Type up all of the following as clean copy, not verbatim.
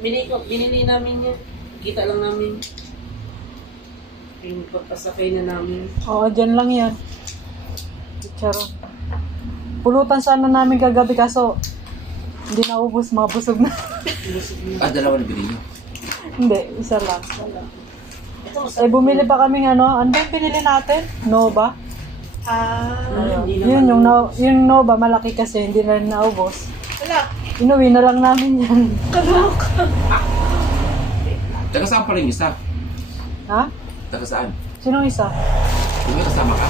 Binili namin yan. Kita lang namin. Yung pagpasakay na namin. Oo, dyan lang yan. Charon. Pulutan sana namin kagabi kaso hindi naubos, mabusog na. Dalawa na binili. Hindi, isa lang. Ito, Eh, bumili pa kaming ano ba yung pinili natin? Nova? Ayun. Yung Nova, malaki kasi, hindi na rin naubos. Wala. Inuwi na lang namin yan. Taga saan pa rin isa? Ha? Taga saan? Sinong isa? Yung may kasama ka?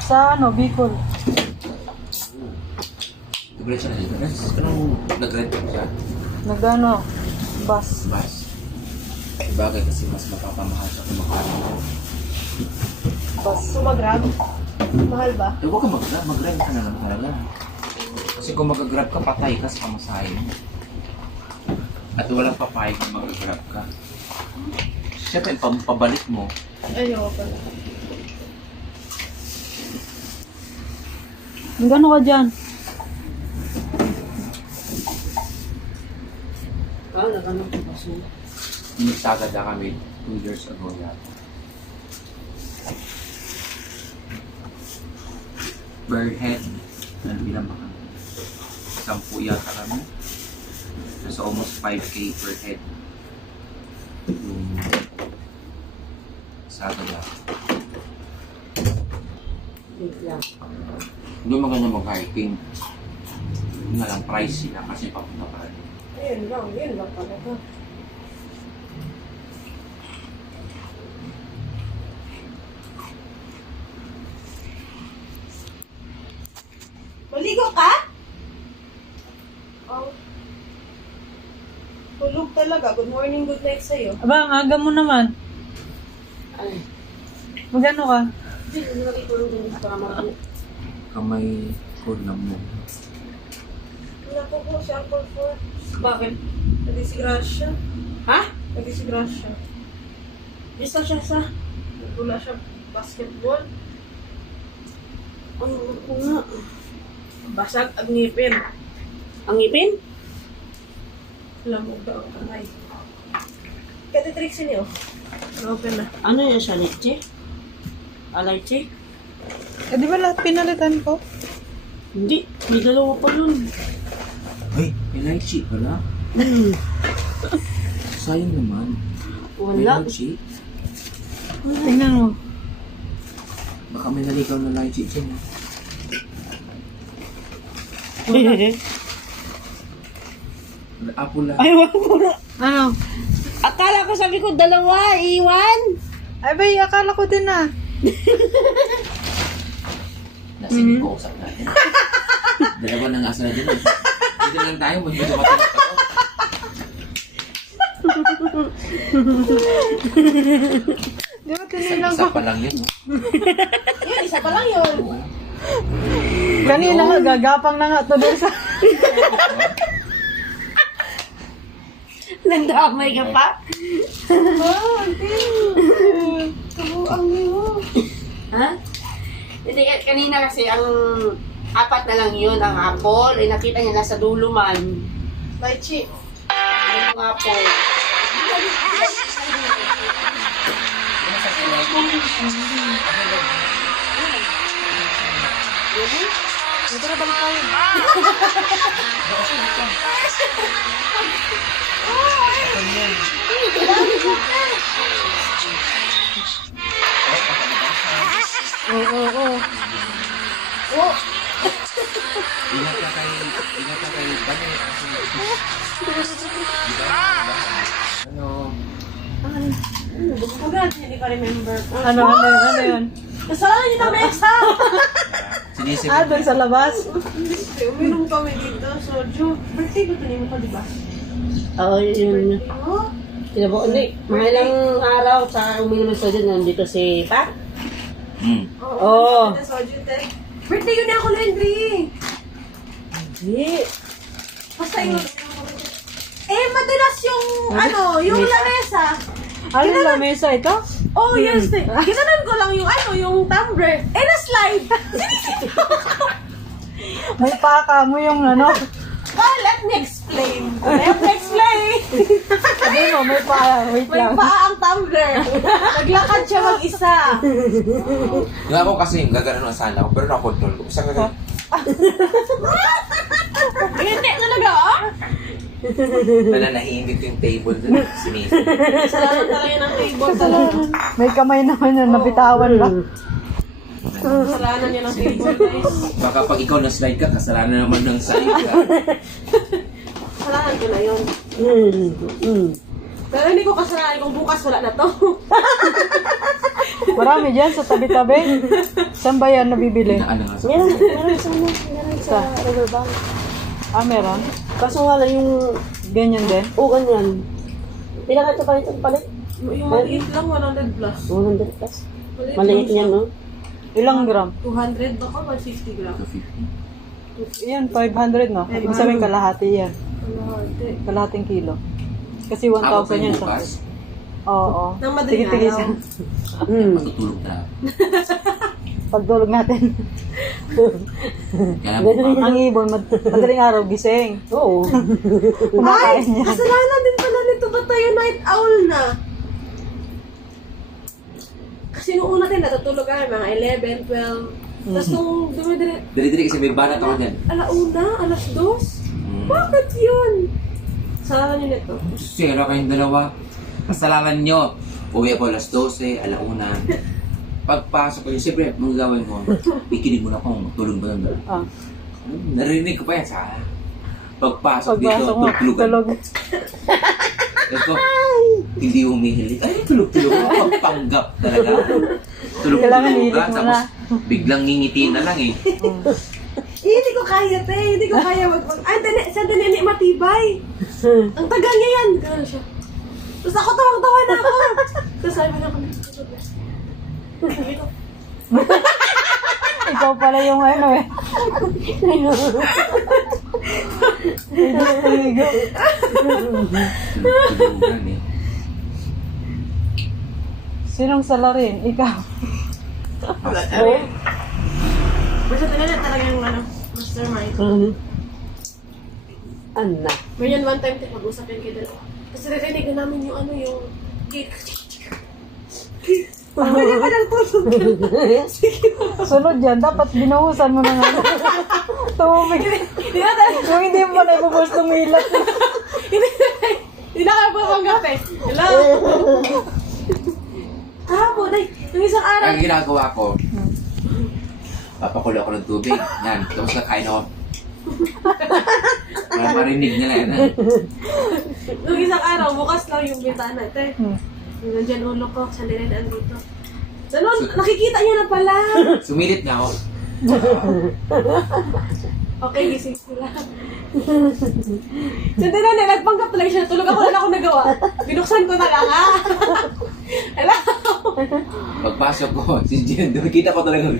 Sa ano, Bicol. Nag-rent siya na dito. Anong nag-rent siya? Nagano, bus. Mas. Bagay kasi mas mapapamahal siya kung makaano. Bus. So, mag-grab? Mahal ba? Eh, huwag ka mag-grab. Mag-rent ka na lang talaga. Kasi kung mag-grab ka, patay ka sa pamasahin mo. At walang papayag kung mag-grab ka. Siyempre, pabalik mo. Ayoko pala. Nagano ka dyan? nagano po kasi. Nagtagad na kami 2 years ago yata. Per head, bilang baka 10 yata kami. So almost 5K per head. Yung Sagada. Hindi maganda mag-hiking. Yun nga lang, pricey na kasi papunta pa rin. Yun lang talaga. Maligo ka? Oh. Tulog talaga. Good morning, good night sa'yo. Aba, ang aga mo naman. Ay, Magano ka? hindi, nilagay ko lang din sa kamay. Kamay ko lang mo. Wala po po si Uncle Ford. Bakit? Nagdisigrasya. Ha? Nagdisigrasya. Isa siya sa... Wala siya basketball. Ano ko nga? Basag ang ngipin. Ang ngipin? Lamog daw ang kamay. Kati tricks niyo. Open na. Ano yan siya, leche? Leche? Eh, di ba lahat pinalitan ko? Hindi, may dalawa pa yun. Ay, may lychee pala. Sayang naman. May Wala. lychee. Tingnan mo. Baka may naligaw na lychee dyan. Apple lang. Ay, wala ko na. Ano? Akala ko sabi ko dalawa, iwan. Ay, bay, akala ko din na. Nasingin ko usap natin. Dalawa na nga sila dyan. Dito lang tayo, mag-video matulog ka to. Di ba tinilang Isa ko? pa lang yun. No? Yun, isa pa lang yun. Oo. Kanina nga, gagapang na nga to din sa... Nandamay ka pa? Kabuang niyo. Ha? Hindi, kanina kasi ang apat na lang yun, ang apple. Eh, nakita niya nasa dulo man. Lychee. Yung apple. Ito na balik tayo. Oo. Oh, Ingat ka kay Bani. Ano? agad. Hindi pa remember. Ano yun? Kasalanan niyo na mesa. Sinisip. Doon sa labas. Uminom kami dito. Soju. Birthday ko ito mo, di ba? Oo, yun. Oh, Tinabo, hindi. Mga ilang araw sa uminom sa dyan, nandito si Pat. Oo. Soju, te. Birthday yun ni ako, Landry. Hindi. Basta yun. Madalas yung, yung lamesa. Ano yung lamesa ito? Oh, yes, te. Ginanon ko lang yung, yung tumbler. Na-slide. May paka mo yung ano. Let me explain. Let me explain. Sabi mo, may pa, wait May lang. paa ang tumbler. Naglakad siya mag-isa. Yung ako kasi yung gaganon sana ako, pero nakontrol ko. Isang gaganon. Hindi talaga, oh. Nananahimik yung table doon. Sinisip. Kasalanan talaga ng table talaga. May kamay naman yun, nabitawan lang. Kasalanan niya ng table, guys. Baka pag ikaw na-slide ka, kasalanan naman ng side ka. Kasalanan ko na yun. Pero hindi ko kasalanan kung bukas wala na to. Marami dyan sa tabi-tabi. Saan ba yan nabibili? Ano nga sa Meron sa Riverbank. Ah, meron? Kaso nga lang yung, Ganyan din? ganyan. Pila ka ito palit? Yung maliit lang, 100 plus. 100 plus. Maliit lang niyan, siya. no? Ilang gram? 200 baka 150 gram. 250. Yan, 500 no? Ibig sabihin kalahati yan. Kalahati. Kalahating kilo. Kasi 1,000 Ako pa yan yung sa... bukas, Oo. Nang madaling Sige, araw. matutulog na. Pagdulog natin. Kaya lang, Ang ibon, madaling araw, gising. Oo. Kumakain niya. Kasalanan din pala nito. Ba't tayo night owl na? Kasi nung una din natutulog kami, mga 11, 12. Tapos nung dumidiri, dali-dali kasi may banat ako dyan. alauna, alas 2. Bakit yun? Kasalanan niyo nito. Sira kayong dalawa. Kasalanan nyo. Uwi ako alas 12, alauna. Pagpasok ko yun, siyempre, mga gawin mo, ikinig mo na kung tulog ba doon. Ah, Narinig ko pa yan sa pagpasok dito, pagpasok mo, tulog. tulog. Tapos ko, hindi humihilig. Ay, tulog-tulog ako. Pagpanggap talaga. Kailangan Tulog-tulog hilig ka. mo Tapos, na. biglang ngingiti na lang eh. Hindi ko kaya, te. Hindi ko kaya sa dinini matibay. Ang tagal niya yan. Gano'n siya. Tapos ako tawang-tawa na ako. Tapos sabi na ako, sabi ko, Ikaw pala yung ano eh. Tulog-tulogan eh. Sinong salarin? Ikaw. basta talaga talaga yung mastermind. Anak. Ganyan one time, te, mag-usap yan kayo dalawa. Tapos narinig na namin yung yung gate. Pwede ka lang tulog. Sunod yan, dapat binuhusan mo na nga. Tumumig. Kung hindi mo na ibubuhos tumilat. Hindi na kayo papanggap eh. Hello? Tapo, day. Yung isang araw. Ang ginagawa ko, papakulo ako ng tubig. Yan, tapos nakain ako. Para marinig nila yan. Nung isang araw, bukas lang yung bintana. Te, nandiyan ulo ko, sa nilinaan dito. Ganun, nakikita niya na pala. Sumilit nga ako. Okay, gising sila. Hindi na, nagpanggap talaga siya. Tulog ako na ako nagawa. Binuksan ko na lang, ha? Hello? Pagpasok ko, si Jen, kita ko talaga.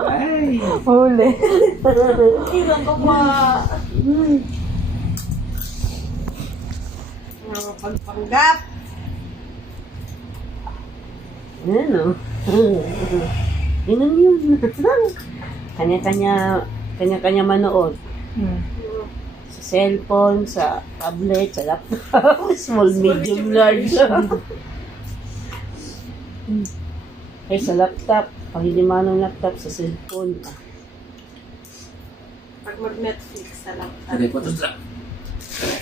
Ay. Huli. Ilan ko pa. Mga pagpanggap. Ano? Ganun yun. Kanya-kanya manood. Sa cellphone, sa tablet, sa laptop, small, medium, large. Ay, sa laptop. Pag hindi man ng laptop, sa cellphone. Pag mag-Netflix sa lang. Sabi ko,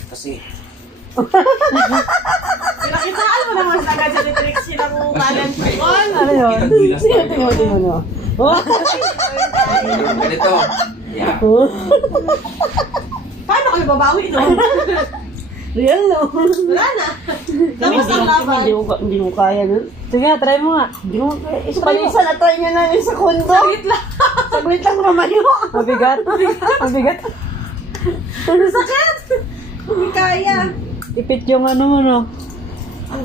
kasi, Pinakitaan mo naman sa agad sa Trixie ng talent ko. Ano yun? kitang gilas Sige, talaga. tingnan mo, tingnan mo. Ganito. Yeah. Paano kami babawi doon? Real, no? Wala na. Tapos ang laban. Hindi mo kaya nun. Sige nga, try mo nga. Hindi mo kaya. Isa na try nyo namin sa kondo. Saglit lang. Saglit lang mamayo. Mabigat. Mabigat. Sakit. Hindi kaya. Ipit yung ano mo, no?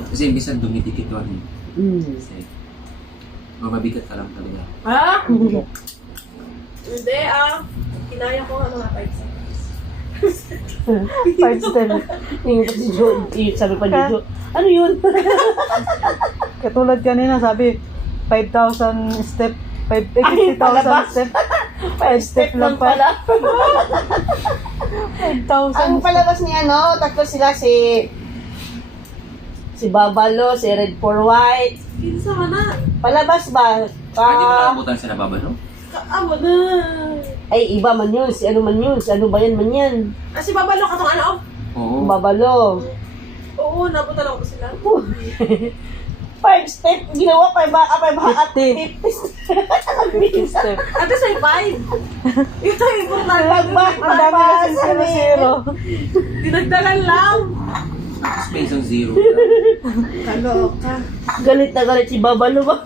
Kasi imbisan dumidikit ko ano. Kasi, mabigat ka lang talaga. Ha? Hindi kinaya ko nga mga 5 seconds. 5 step. Yung si Jo, sabi pa ni Jo, ano yun? Katulad kanina, sabi, 5,000 step, 50,000 palabas. step. 5 step lang pala. 5,000. Ang palabas niya, no? Tatlo sila si... Si Babalo, si Red for White. Kinsa ka na? Palabas ba? Hindi mo nakabutan sila babalo? Kaamo na. Ay, iba man yun. Si ano man yun. Si ano ba yan man yan. Ah, si Babalo ka tong ano? Oo. Babalo. Oo, nabutan ako sila. 5 step. Ginawa pa ba? 50 step. Ate, say 5. Ito, importante. Ang dami kasi zero. Dinagdagan lang. Space on zero. Kaloka. Galit na galit si Babalo ba?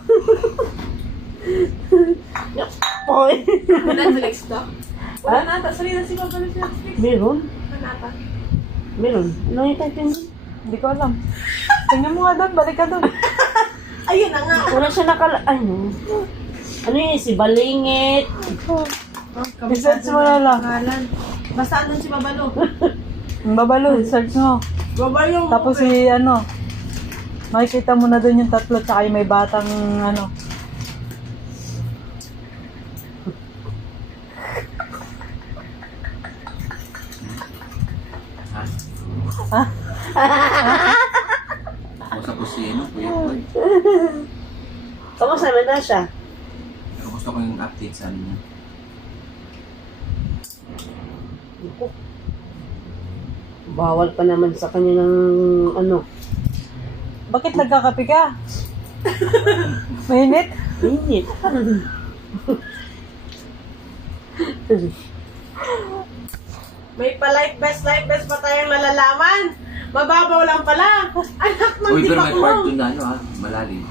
Poy. Netflix to? Wala nata. Sali na si Babalo sa Netflix. Meron? Wala nata. Meron. Ano yung type yun? Hindi ko alam. Tingnan mo nga doon, balik ka doon. Ayun na nga. Wala siya ano? Ano yun? Si Balingit. I-search mo na lang. Pangalan. Basta andun si Babalo. Ang babalo, search mo. Babalo. Tapos si ano, makikita mo na doon yung tatlo tsaka yung may batang ano. Ha? Ha? Kausap ko si ano, Kuya Boy. Kamusta naman na siya? Pero gusto ko yung update sa ano niya. Bawal pa naman sa kanya ng ano. Bakit nagkakape ka? Mainit? Init. May pa-life best pa tayong nalalaman. Mababaw lang pala. Anak ng Uy, pero tipak may part mo. 2 na ano ha, malalim.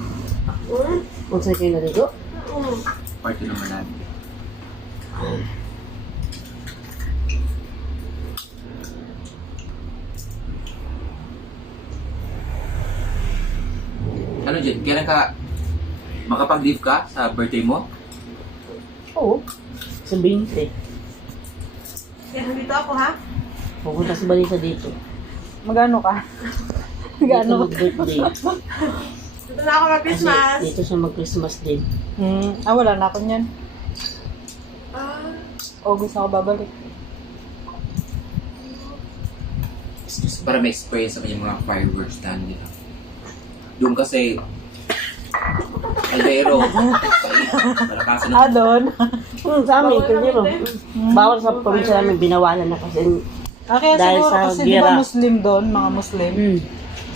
Kung saan kayo naligo? Part 2 na malalim. Ano dyan? Kailan ka makapag-leave ka sa birthday mo? Oo. Sa 20. Kaya nandito ako ha. Pupunta si Balisa dito. Magano ka? Magano ka? Birthday. Dito na ako mag-Christmas. Dito siya mag-Christmas din. Wala na ako niyan. Ah, August ako babalik. Just para may experience sa kanyang mga fireworks na nila. Doon kasi Aldero, malakasan na. Doon. Sa amin, Bawal kasi namin bawal sa probinsya namin, binawalan na kasi. Kaya Dahil siguro sa kasi di ba gira. Muslim doon, mga Muslim. Hmm.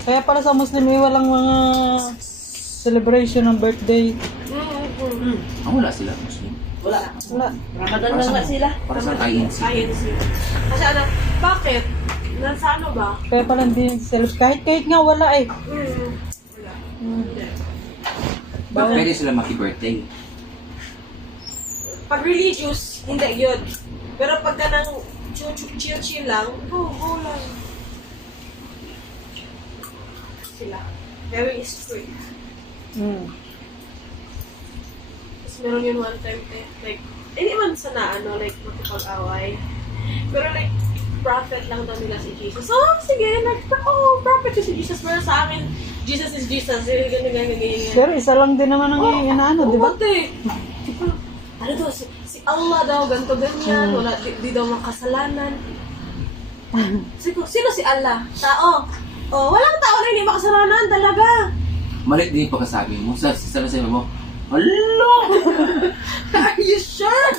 Kaya para sa Muslim, walang mga celebration ng birthday. Wala sila, Muslim. Wala. Wala. Ramadan lang na sila. Para sa INC. INC. Kasi ano, bakit? Nasa ano ba? Kaya pala hindi celebrate. Kahit nga wala eh. Wala. Hindi. But pwede sila maki-birthday. Pag religious, hindi yun. Pero pag ganang chill lang, go lang. Sila. Very strict. Tapos meron yun one time, like, hindi man sa na, ano, like, magkapag-away. Pero like, prophet lang daw nila si Jesus. So, sige, prophet ko si Jesus. Pero sa amin, Jesus is Jesus. Ganyan. Pero isa lang din naman ang inaano, di ba? Ano to, si Allah daw, ganito, ganyan. Wala, di daw makasalanan. Sino si Allah? Tao. Oh, walang tao na hindi makasalanan talaga. Malit din yung pagkasabi mo. Sa mo, hala! Are you sure?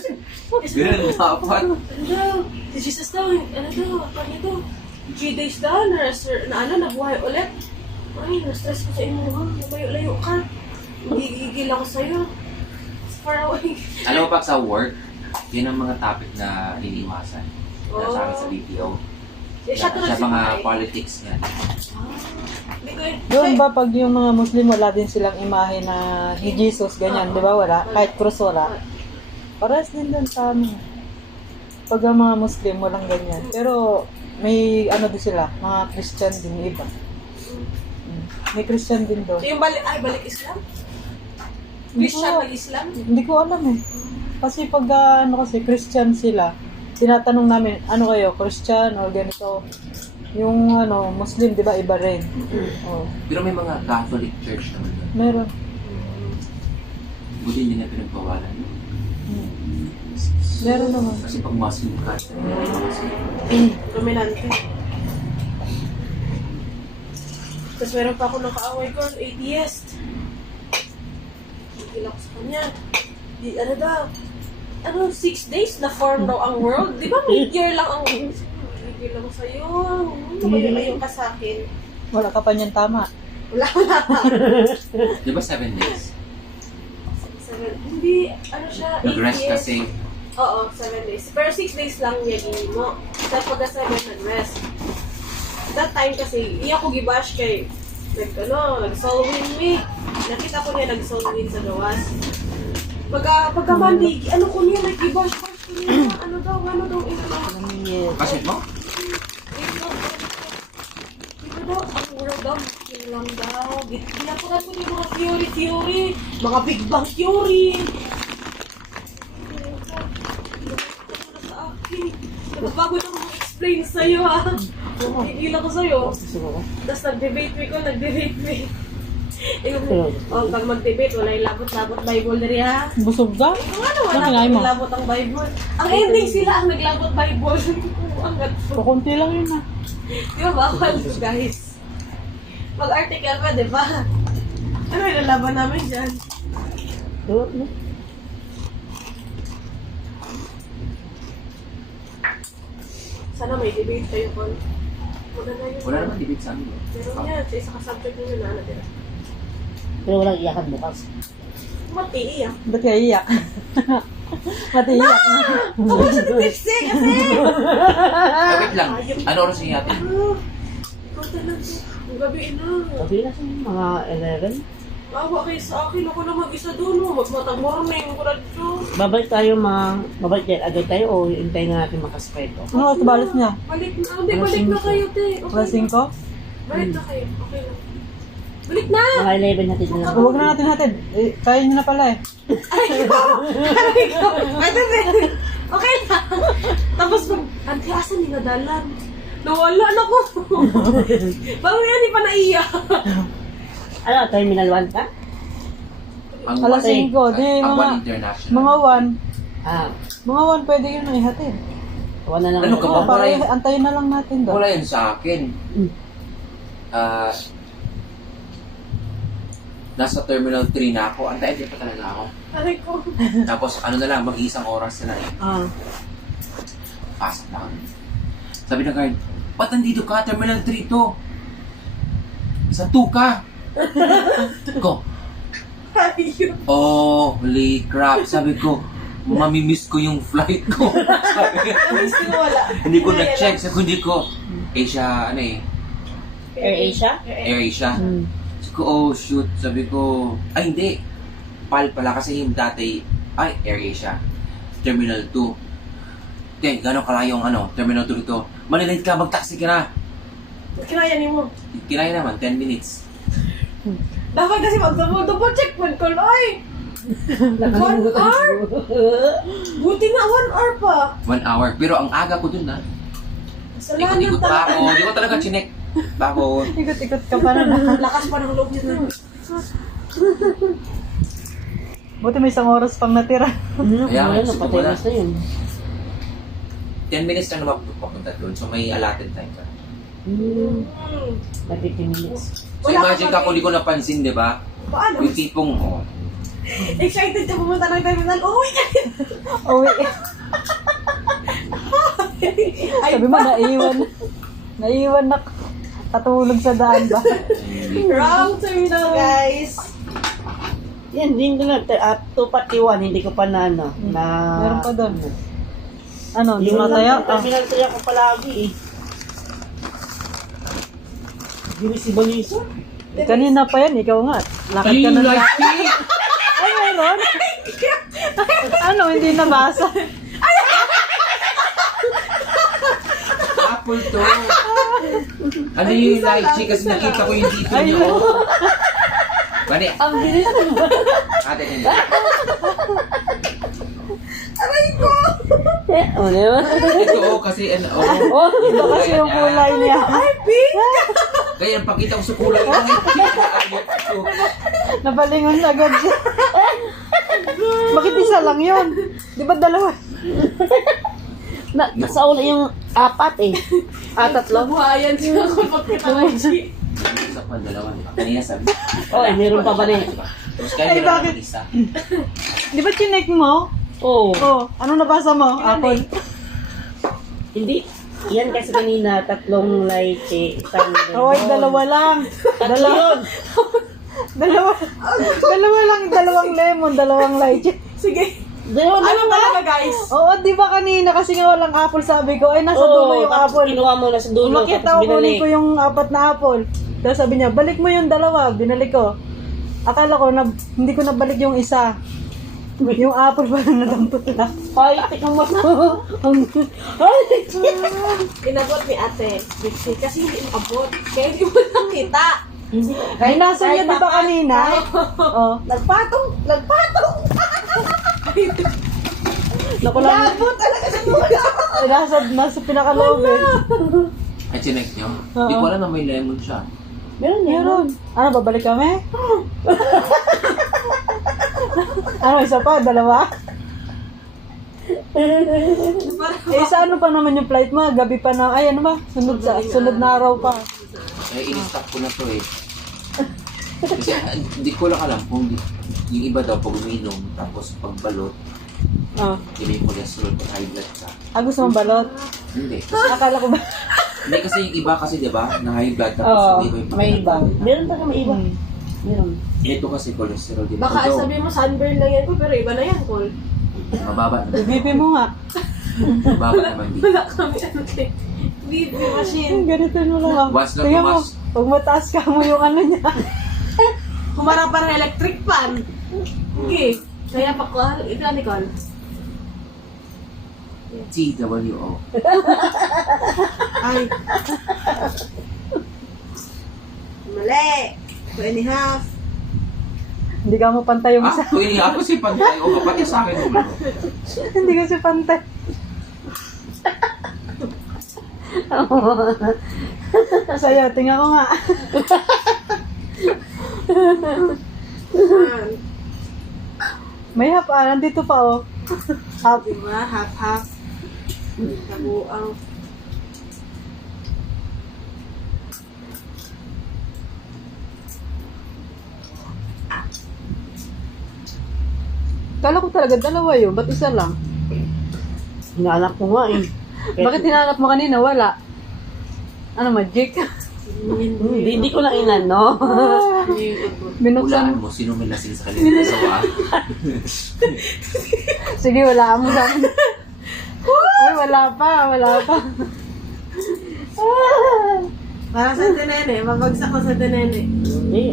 Ganun dapat. Ano daw? Si Jesus daw, ano daw, pag ito, 3 days daw, nabuhay ulit. Ay, na-stress ko sa imo, ha? Layo-layo ka. Gigigil ako sa'yo. Far away. Alam mo pa sa work, yun ang mga topic na iniiwasan. Na sa akin sa BPO. Siya to Siya na mga politics nga. Hindi ko yun. Doon ba pag yung mga Muslim wala din silang imahe na ni Jesus, ganyan, di ba? Wala. Kahit cross wala. Parehas din doon sa amin. Pag ang mga Muslim, walang ganyan. Pero may ano din sila, mga Christian din yung iba. May Christian din doon. So yung balik Islam? Christian mag-Islam? Hindi ko alam eh. Kasi pag ano kasi Christian sila, tinatanong namin, ano kayo, Christian o ganito. Yung ano, Muslim, di ba, iba rin. Oh, Pero may mga Catholic church naman doon. meron. Buti hindi na pinagpawalan. Meron naman. Kasi pag muscle ka, Dominante. Tapos meron pa ako nakaaway ko, atheist. Hindi ko sa kanya. Di, ano daw? 6 days na form daw ang world? Di ba mid-year lang ang mid-year lang sa'yo? Lumayo-layo ka sa akin. Wala ka pa niyan tama. Wala pa. di ba 7 days? Hindi, ano siya, 8 Nag-rest years. kasi. Oo, 7 days. Pero 6 days lang yagin mo. Tapos pagka 7 nag-rest. That time kasi, iya ko gibash kay nag-soul win me. Nakita ko niya nag-soul win sa gawas. Pagka Monday, ano ko niya, nag-gibash-bash ko niya. Ano daw, ino. Kasi mo? Ito daw, ang world daw, yun lang daw. Ginapunan ko yung mga theory. Mga Big Bang Theory. Sa akin. Tapos bago na ako mag-explain sa'yo, ha. Higila ko sa'yo. Tapos nag-debate me. Pag mag-debate, wala yung labot-labot Bible diri, ha. Busog ka? Ano, Ano wala mo? yung labot ang Bible. Ang ending sila ang naglabot Bible. Ang Kukunti lang yun ah. di ba bawal, guys? Mag-article ka, di ba? Ano yung lalaban namin dyan? Sana may debate kayo, Con. Wala na yun. Wala naman debate sa amin. Meron yan. Sa isa ka-subject nyo na ano din. Pero walang iyakan bukas. Mati, iya. Ba't kaya iyak? Matiiyak na. Ako sa tipsy kasi! Wait lang. Ano oras yung natin? Ikaw talaga. Ang gabi na. Sabi na sa mga 11. Awa kayo sa akin. Ako na mag-isa doon. Magmatang morning. Kuradyo. Babalik tayo babalik tayo agad tayo o hintayin na natin makaspeto. Ano oras balis niya? Balik na. Hindi, balik na kayo, te. Alas 5? Balik na kayo. Okay lang. Balik na! Mga 11 natin na lang. Huwag na natin hatid. Eh, kaya niyo na pala eh. Ay ko! Ito, okay lang. Tapos pag, Auntie, asan ni nadalan? Nawala na ko. Parang yan, di pa naiya. Ano, terminal 1 ka? Ang Alas 5. Di, ang mga, one international. mga 1. Ah, Mga 1 pwede yun na ihatid. wala na lang. Ano ka ba? Oo, para antayin na lang natin doon. Wala yun sa akin. Nasa Terminal 3 na ako. Antayin din pa talaga ako. Aray ko. Tapos ano na lang, mag-iisang oras na lang. Ah. Pasok na kami. Sabi ng guard, ba't nandito ka? Terminal 3 to. Sa 2 ka. Ko, Ayun. oh, holy crap. Sabi ko, mamimiss ko yung flight ko. Sabi, Namiss ko wala. hindi ko na-check. Sabi ko, Asia, ano eh, Air Asia? Air Asia. Sabi ko, oh shoot. Sabi ko, ay hindi. PAL pala kasi yung dati, ay, Air Asia. Terminal 2. Okay, gano'ng kalayo ang Terminal 2 dito. Malilate ka, mag-taxi ka na. Kinaya ni mo. Kinaya naman, 10 minutes. Dapat kasi mag-double check mo ko, ay! 1 hour? Buti nga 1 hour pa. 1 hour. Pero ang aga ko dun, ha? Kasalanan Ikot-ikot pa talaga. ako. Hindi ko talaga chinek. Bago, Ikot-ikot ka pa na. Lakas pa ng loob niya. Buti may isang oras pang natira. Kaya, Wala, gusto ko napatay na. na yun. 10 minutes lang naman papunta dun. So may allotted time ka. May 15 minutes. So Wala imagine ka ka kung di ko napansin, di ba? Paano? Yung tipong, oh, Excited ka pumunta ng terminal. Oh, my God! Uwi. Ay, Sabi mo, naiwan. Naiwan na katulog sa daan ba? wrong terminal, guys. Yan, hindi ko na, 241, hindi ko pa na na. Meron pa doon. Ano, hindi Yung mataya? Ah. pinagtaya ko palagi eh. Hindi si Boniso? Kanina pa yan, ikaw nga. Lakad ka na lang. Ay, meron? Ano, hindi nabasa? apple to. Ano yung lychee? Kasi nakita ko yung dito niyo. Bani, Ang bilis mo. ate din. Oh, di ba? Ito, oh, kasi ano, oh. Oh, iba kasi yung kulay niya. Ay, pink! Kaya ang pakita ko sa kulay ko, ayot ko. Napalingon agad siya. Bakit isa lang yun? Di ba dalawa? Nasa una yung apat eh. Tatlo. Buhayan siya kung magkita ng G. Isa pa, dalawa. Kanina sabi. Oh, meron pa ba rin? Tapos kaya Ay, meron bakit? ng isa. Di ba chinek mo? Oo. Oh, ano nabasa mo? Apple. Hindi. Yan kasi kanina, tatlong lychee, isang Oh, ay, dalawa lang. Tatlo yun. Dalawang lemon, dalawang lychee. Sige. Dalawa Ano lang talaga guys? Oo, di ba kanina kasi nga walang apple sabi ko, ay nasa dulo yung tapos apple. kinuha mo na sa dulo, Makita tapos ko kunin binalik. ko yung 4 na apple. Tapos sabi niya, balik mo yung 2. Binalik ko. Akala ko na hindi ko nabalik yung isa. Yung apple pala nadampot na. Ay, tingnan mo. Ay, Inabot ni ate. Dixie, kasi hindi maabot. Kaya hindi mo nakita. hindi. Ay, nasa niya di ba kanina? Oh. Nagpatong! Naku lang. Inabot talaga sa mula. Ay, nasa pinakaloob eh. Ay, chinek nyo? Hindi ko alam na may lemon siya. Meron yan. Meron. Ano, babalik kami? Ano, isa pa? 2? Eh, sa ano pa naman yung flight mo? Gabi pa na, ay ano ba? Sunod na araw pa. Eh, in-stop ko na to eh. Kasi hindi ko lang alam kung yung iba daw pag uminom, tapos pagbalot, Oh. hindi may cholesterol pag high blood ka. Gusto mong balot? Hindi. Akala ko ba? Hindi kasi yung iba kasi, di ba, na high blood tapos Oo, hindi yung may iba. Meron pa may iba. Hmm. Meron. Ito kasi cholesterol din. Baka Although, sabi mo sunburn lang yan ko, pero iba na yan, Col. mababa naman. BP mo nga. Mababa naman din. Wala kami ano kay BB machine. Ganito mo lang. Once na Tingnan mo, tumas. pag mataas ka mo yung ano niya. Humarap para electric fan. Okay. Kaya pa ko, ito na Nicole. TWO. Ay. Mali. 2.5. Hindi ka mo pantay yung isa. Tuwing ako si Pantay. O, kapatid sa akin naman. Hindi kasi pantay. Sa'yo, tingnan ko nga. May half, nandito pa oh. Half. Diba? Half-half. Nabuang. Kala ko talaga 2 yun, ba't isa lang? Hinahanap ko nga eh. Bakit hinanap mo kanina? Wala. Ano, magic? Hindi ko lang inano. Binuksan. Hulaan mo, sino may lasing sa kanila dalawa. Sige, wala mo sa akin. Ay, wala pa. Para sa tenene. Mabagsak ko sa tenene. Hindi.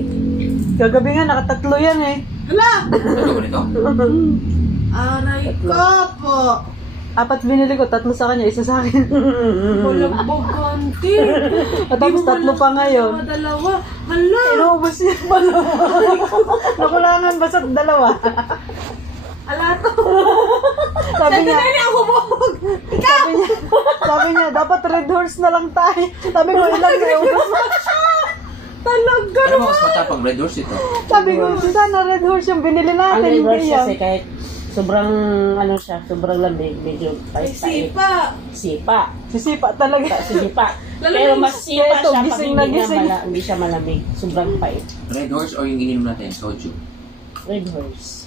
Kagabi nga, nakatatlo yan eh. Hala! Ito ko nito. Aray ko po. 4 binili ko, 3 sa kanya, 1 sa akin. Walang boganti. At tapos 3 pa ngayon. Dalawa. Hala! Inuubos niya pa Nakulangan ba sa 2? Ala to. Sabi niya, Tenene ako bubog. sabi niya, dapat red horse na lang tayo. Sabi ko, ilan na ubos mo? Talaga. Pero mas matapang red horse ito. Sabi ko, sana red horse yung binili Ang natin, reverse hindi yan. kasi kahit sobrang ano siya, sobrang lamig, medyo Ay, pait-pait. sipa. Sipa. Sisipa talaga. Sipa. Lalo Pero na mas sipa ito, siya pag gising hindi, na niya gising. hindi siya malamig. Sobrang pait. Red horse or yung ininom natin, soju. Red horse.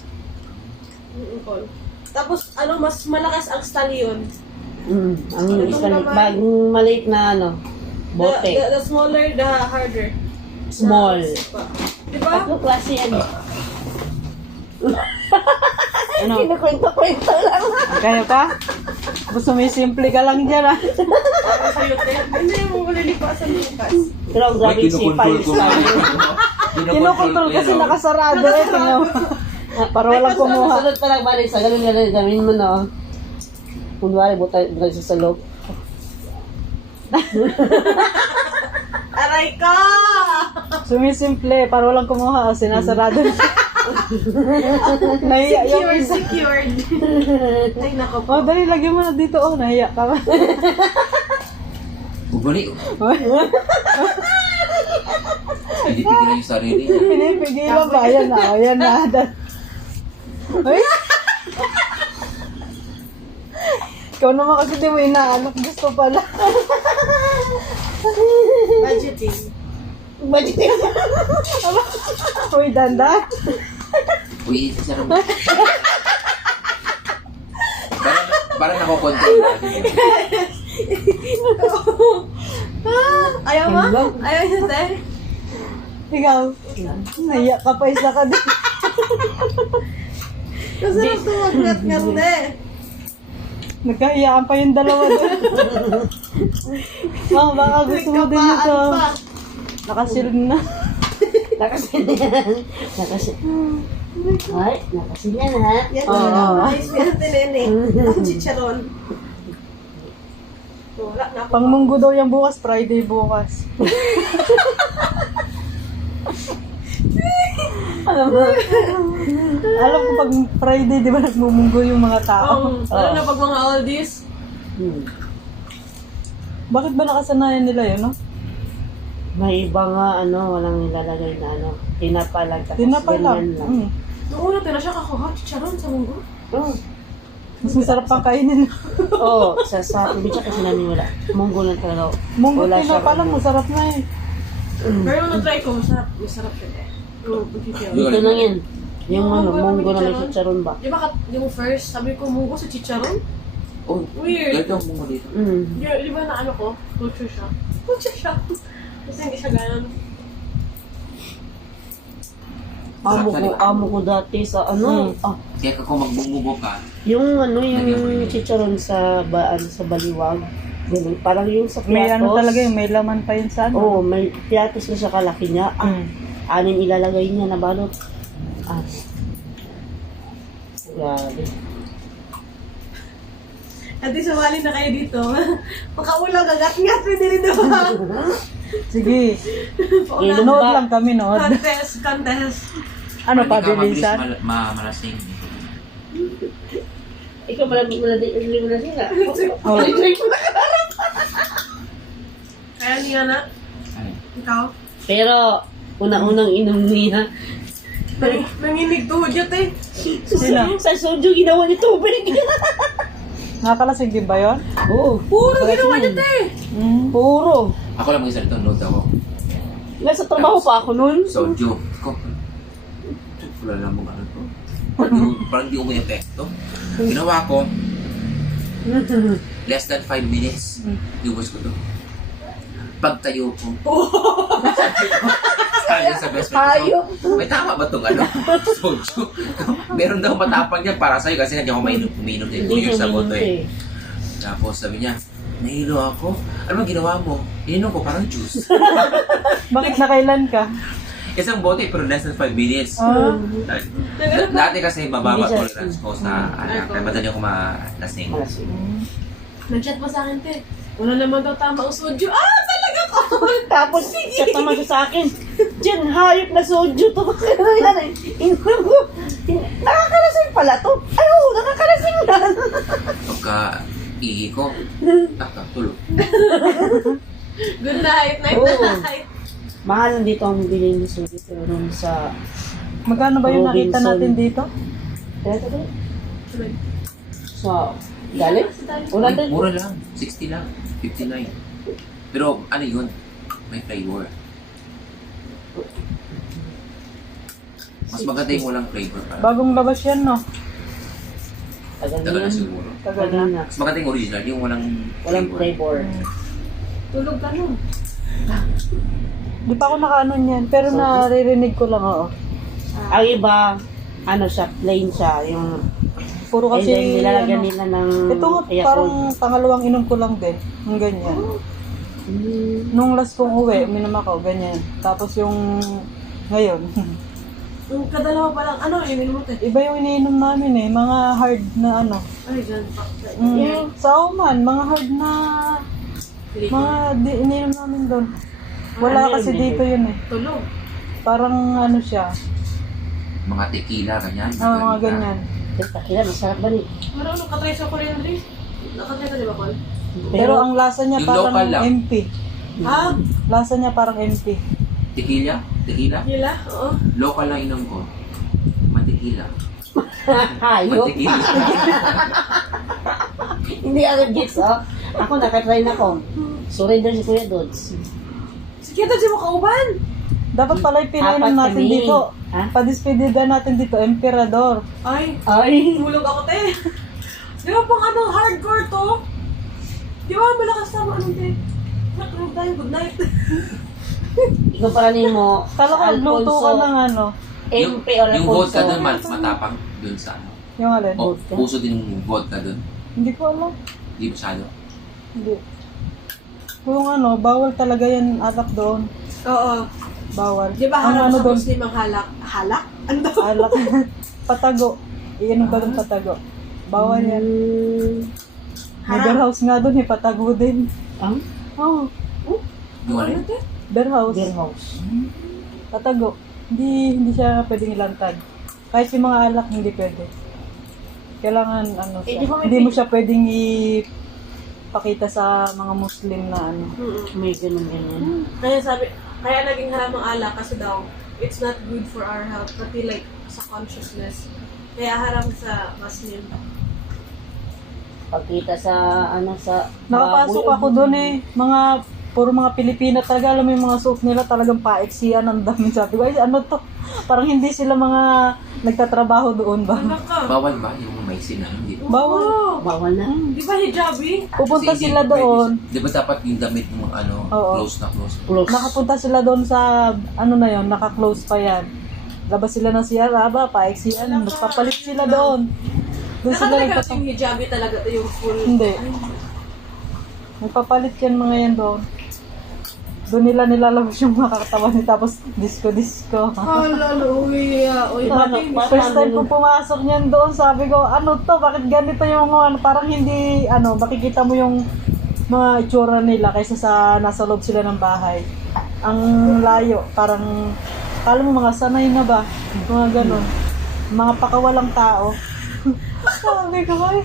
Tapos, ano, mas malakas ang stallion. Ang Ano isa naman? bag maliit na ano, bote. The smaller, the harder. Small. Diba? Tatlong klase yan. Ano? Kinukwento-kwento lang. Kaya pa? Sumisimple ka lang dyan ah. Sa'yo, hindi mo malilipasan bukas. Pero ang grabe yung sipa yung style. Kinokontrol kasi nakasarado eh. Tingnan mo. Para walang kumuha. Sunod pa lang balik sa ganun gawin mo no. Kunwari butay sa loob. Aray ka! Sumisimple para walang kumuha o sinasarado na. Nahiya yung Secured, isa. secured. Ay, nako po. Oh, dali, lagyan mo na dito. Oh, nahiya ka ba? Bubali. Hindi tigilan yung sarili niya. Pinipigilan ba? Ayan na, ayan na. Uy! Ikaw naman kasi di mo inaanak. Gusto pala. Budgeting. Uy, danda. Uy, sarap. Parang nakokontrol natin yun. Ayaw mo? Ayaw niya, te? Ikaw. Naiyak ka pa isa ka din. Masarap tumagnat-ngat, te. Nagkahiyaan pa yung dalawa doon. Oh, baka gusto mo din Kapaan ito. pa. Nakasilid na. Nakasin yan. Nakasin. Ay, nakasin yan ha. Yan Oo. ang ayos ni Ate Nene. Ang chicharon. Wala na ako. Pangmunggo daw yung bukas, Friday bukas. Alam ko pag Friday, di ba nagmumunggo yung mga tao? Lalo na pag mga oldies. Bakit ba nakasanayan nila yun, no? May iba nga walang nilalagay na tinapa lang. Tapos Tinapa lang. ganyan lang. Noong una, tira siya kakuha. Chicharon sa munggo. Mas masarap pang kainin. Oo, sa probinsya kasi namin wala. Munggo lang talaga. Munggo Wala tino siya pa lang, ano. masarap na eh. Pero nung na-try ko, masarap. Masarap siya, te. Dito lang yan. Yung Munggo munggo na may na may chicharon. chicharon ba? Di ba yung first, sabi ko munggo sa chicharon? Oh, Weird. ganito mo dito. Di ba na ano ko? Culture shock. Culture shock. Kasi hindi siya ganun. Amo ko dati sa Kaya kung magbumubo ka, yung yung chicharon sa sa baliwag. Ganun. Parang yung sa piatos. May ano talaga yun, may laman pa yun sa ano. Oo, may piatos na siya kalaki niya. Anin ilalagay niya na balot. Grabe. At di sumali na kayo dito. Makaulang gagat-ngat. Pwede rin diba? Sige, Ilong nood ba? lang kami, nood. Contest. Ano pa, hindi ka bilisan? malasing. Ikaw malamig mo na sila. Oh. Kaya niya na. Ay, Ikaw. Pero, unang inom niya. Nanginig tuhod yun, te. Sino? Sa soju ginawa ni tubig. Nakalasig din ba yun? Oo. Puro ginawa niya, te. Puro. ako lang mag-isa nito, note ako. Nasa trabaho pa ako nun. Soju. Ko, wala lang mong ano to. Parang di umay epekto. Ginawa ko, less than 5 minutes, lubos ko to. Pagtayo ko. Sabi sa best friend ko, may tama ba itong ano? Soju. Meron daw matapang niya para sa'yo kasi hindi ako uminom din 2 years ago to eh. Tapos sabi niya, nahilo ako. Ano bang ginawa mo? Ininom ko parang juice. Bakit nakailan ka? Isang bote pero less than 5 minutes. Dati kasi mababa tolerance ko sa anak. Kaya madali ako malasing. Nag-chat pa sa akin, te. Wala naman daw tama ang soju. Talaga ko! Tapos, chat naman siya sa akin. Jen, hayop na soju to. Nakakalasing pala to. Ay, oo, nakakalasing na. Pagka ihi ko, tulog. Good night, Oo. night. Mahal dito ang bilhin ni soju. Pero nung sa... Magkano ba yung nakita Robinson. natin dito? Sa... Galit? Wala din. Mura lang. 60 lang. 59. Pero ano yun? May flavor. Mas maganda yung walang flavor para. Bagong labas yan, no? Tagal Tagal na yan. siguro. Tagal Tagal na. na. Mas maganda yung original, yung walang Flavor. Tulog ka nun. Di pa ako nakaano niyan, pero naririnig ko lang, oo. Ang iba, ano siya, plain siya. Yung... Puro kasi, Kasi nilalagyan ano, nila ng... ito parang pangalawang inom ko lang din. Yung ganyan. Nung last kong uwi, uminom ako, ganyan. Tapos yung ngayon, Yung kadalawa pa lang, ano, ininom mo, te? iba yung iniinom namin eh. Mga hard na ano. Ay, dyan. Sa Oman, mga hard na, mga iniinom namin doon. Wala kasi dito yun eh. Tulog. Parang ano siya, mga tequila, ganyan. mga ganyan. Kaya masarap ba ni? Pero ano, katry sa Korean Dre? Nakatry ka, di ba, Paul? Pero ang lasa niya Yung parang local lang. MP. Ah, Lasa niya parang MP. Tequila? Tequila? hila? Oo. Local lang inom ko. Mantequila. Hayop. Mantequila. Hindi agad gets, oh. Ako, nakatry na ko. Surrender si Kuya Dods. Sige, ito si mo kauban. Dapat pala pinainom Apat natin kami. dito. Ha? Padispedida natin dito, Emperador. Ay, Ay. tulog ako, te. Di ba pang ano, hardcore to? Di ba malakas na ano, te? Matulog tayo, good night. Ikaw pala ni mo. Kala ko luto ka ng ano. Yung, MP or yung Alfonso. vodka doon, matapang doon sa ano. Yung alin? O, Vodka? puso din yung vodka doon. Hindi ko alam. Di masyado. Hindi. Yung ano, bawal talaga yan alak doon. Oo. Bawal. Di ba Ang harap ano sa doon? Muslim ang halak? Halak? Ano daw? Alak. Patago. Iinom ka doon patago. Bawal yan. May beer house nga doon eh, patago din. Ang? Oh, Yung ano? Ano, te? beer house. Beer house. Patago. Hindi siya pwedeng ilantad. Kahit yung mga alak, hindi pwede. Kailangan, ano siya. di ba may Hindi mo siya pwedeng ipakita sa mga Muslim na ano. May ganun. Kaya naging haram ang alak kasi daw, it's not good for our health, pati like sa consciousness. Kaya haram sa Muslim. Pagkita sa, ano, sa... Nakapasok ako doon eh. Puro mga Pilipina talaga. Alam mo yung mga suot nila talagang paiksian. Ang dami. Sabi ko, ay ano to? Parang hindi sila mga nagtatrabaho doon ba? Anak ka. Bawal ba yung may sinahan dito? Bawal. Oo. Bawal na. Di ba hijabi? Pupunta Kasi sila hindi pwede doon. siya. Di ba dapat yung damit ng ano, Oo. close na close? Close. Nakapunta sila doon sa, ano na yon, naka-close pa yan. Labas sila ng siyara, paiksian. Nagpapalit sila doon. Doon sila Nakatalaga nagpapalit. yung hijabi talaga to yung full. Hindi. Nagpapalit yan mga yan doon. Doon nila nilalabas yung mga katawan niya, tapos disco-disco. Hallelujah. Uy, First time ko pumasok niyan doon, sabi ko, ano to, bakit ganito yung ano, parang hindi, ano, makikita mo yung mga itsura nila kaysa sa nasa loob sila ng bahay. Ang layo, parang, kala mo mga sanay na ba? Mga ganun. Mga pakawalang tao. Sabi ko, ay,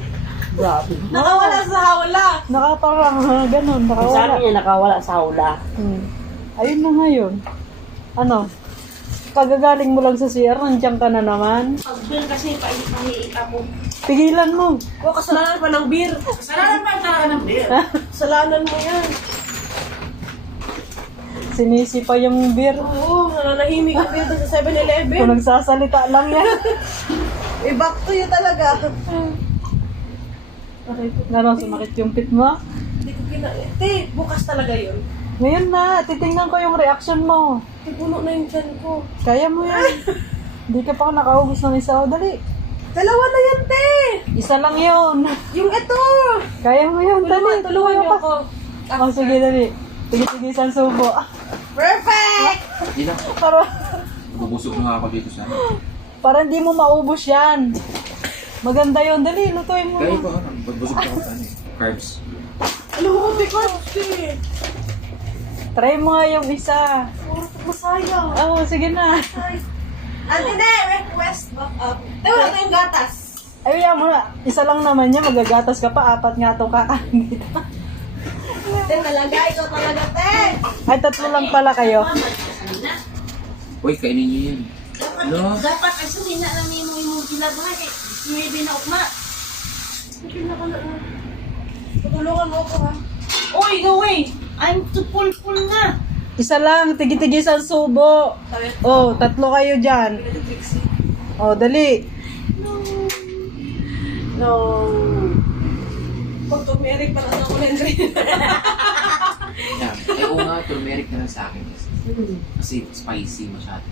Grabe. nakawala sa hawla. nakaparang, ganun, Sa nakawala. amin niya nakawala sa hula. Ayun na nga yun. Ano? Kagagaling mo lang sa CR, nandiyan ka na naman. Pag-bill kasi, pahiika mo. Pigilan mo. O, kasalanan pa ng beer. Kasalanan pa talaga ng beer. Kasalanan mo yan. Sinisi pa yung beer. Oo, nananahimik ang beer doon sa 7-Eleven. Kung nagsasalita lang yan. Back to you talaga. Ano, sumakit yung pit mo? Hindi ko Te, bukas talaga yun. Ngayon na, titingnan ko yung reaction mo. Puno na yung tiyan ko. Kaya mo yan. Hindi ka pa nakaubos ng isa. O, dali. Dalawa na yan, te! Isa lang yun. Yung ito! Kaya mo yun, dali. Tulungan niyo pa. ako. O, sige, dali. Sige, isang subo. Perfect! Hindi na. Para, Bubusog na nga ako dito sa ano. para hindi mo maubos yan. Maganda yun. Dali, lutuin mo. Kaya ko, bubusog na ako sa ano eh. Carbs. Ano ko, te, te? Try mo nga yung isa. Masaya. Oo, sige na. Hindi, request back up. Te, wala tayong gatas. Ay, mo na. Isa lang naman niya. Magagatas ka pa. 4 nga itong kakain dito. Te, talaga, ikaw talaga, te! Ay, 3 lang pala kayo. Uy, kainin niyo yan. No? Dapat ay sumina lang mo yung ginagawa eh. May binaukma. Tutulungan mo ako, ha? Oy, go away! I'm too full nga. Isa lang. Tigi-tigi isang subo. Sabi, Oh, 3 kayo dyan. Trixie. Oh, dali. No. Pag turmeric, parang ako na yung Yan. Eh, oo nga, turmeric na lang sa akin. Kasi spicy masyado.